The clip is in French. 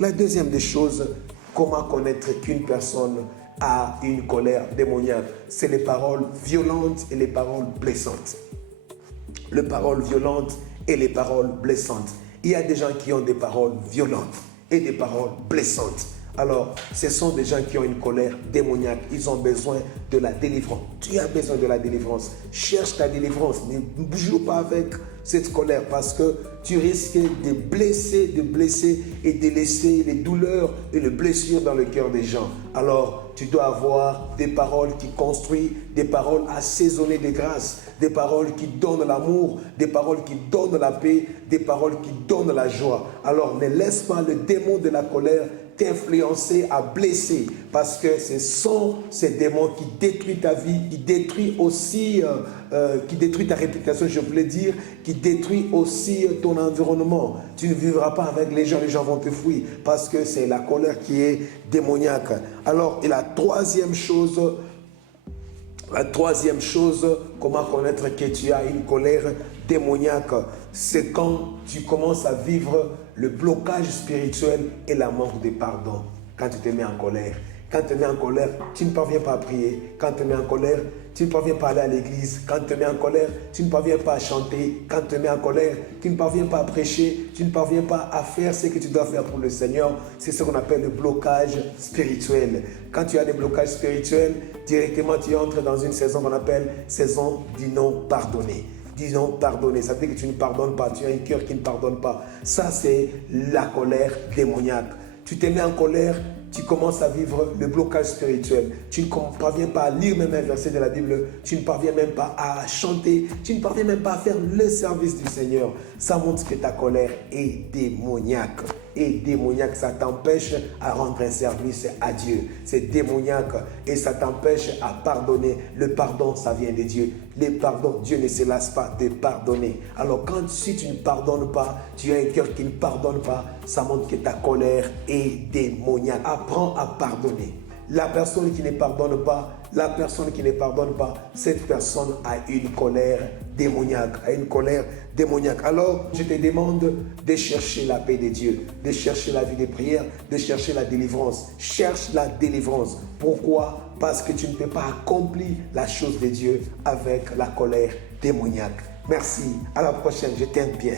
La deuxième des choses, comment connaître qu'une personne a une colère démoniaque, c'est les paroles violentes et les paroles blessantes. Les paroles violentes et les paroles blessantes. Il y a des gens qui ont des paroles violentes et des paroles blessantes. Alors, ce sont des gens qui ont une colère démoniaque. Ils ont besoin de la délivrance. Tu as besoin de la délivrance. Cherche ta délivrance. Ne joue pas avec cette colère parce que tu risques de blesser et de laisser les douleurs et les blessures dans le cœur des gens. Alors, tu dois avoir des paroles qui construisent, des paroles assaisonnées de grâce, des paroles qui donnent l'amour, des paroles qui donnent la paix, des paroles qui donnent la joie. Alors, ne laisse pas le démon de la colère t'influencer à blesser, parce que ce sont ces démons qui détruisent ta vie, qui détruisent aussi, qui détruisent ta réputation, je voulais dire, qui détruisent aussi ton environnement. Tu ne vivras pas avec les gens vont te fuir, parce que c'est la colère qui est démoniaque. Alors, et la troisième chose, comment connaître que tu as une colère démoniaque, c'est quand tu commences à vivre le blocage spirituel et la manque de pardon. Quand tu te mets en colère. Quand tu te mets en colère, tu ne parviens pas à prier. Quand tu te mets en colère, tu ne parviens pas à aller à l'église. Quand tu te mets en colère, tu ne parviens pas à chanter. Quand tu te mets en colère, tu ne parviens pas à prêcher. Tu ne parviens pas à faire ce que tu dois faire pour le Seigneur. C'est ce qu'on appelle le blocage spirituel. Quand tu as des blocages spirituels, directement tu entres dans une saison qu'on appelle saison du non pardonné. Disons pardonner, ça veut dire que tu ne pardonnes pas, tu as un cœur qui ne pardonne pas. Ça, c'est la colère démoniaque. Tu te mets en colère, tu commences à vivre le blocage spirituel. Tu ne parviens pas à lire même un verset de la Bible, tu ne parviens même pas à chanter, tu ne parviens même pas à faire le service du Seigneur. Ça montre que ta colère est démoniaque. Et démoniaque, ça t'empêche à rendre un service à Dieu. C'est démoniaque et ça t'empêche à pardonner. Le pardon, ça vient de Dieu. Les pardons, Dieu ne se lasse pas de pardonner. Alors si tu ne pardonnes pas, tu as un cœur qui ne pardonne pas, ça montre que ta colère est démoniaque. Apprends à pardonner. La personne qui ne pardonne pas, cette personne a une colère démoniaque, Alors, je te demande de chercher la paix de Dieu, de chercher la vie de prière, de chercher la délivrance. Cherche la délivrance. Pourquoi? Parce que tu ne peux pas accomplir la chose de Dieu avec la colère démoniaque. Merci. À la prochaine. Je t'aime bien.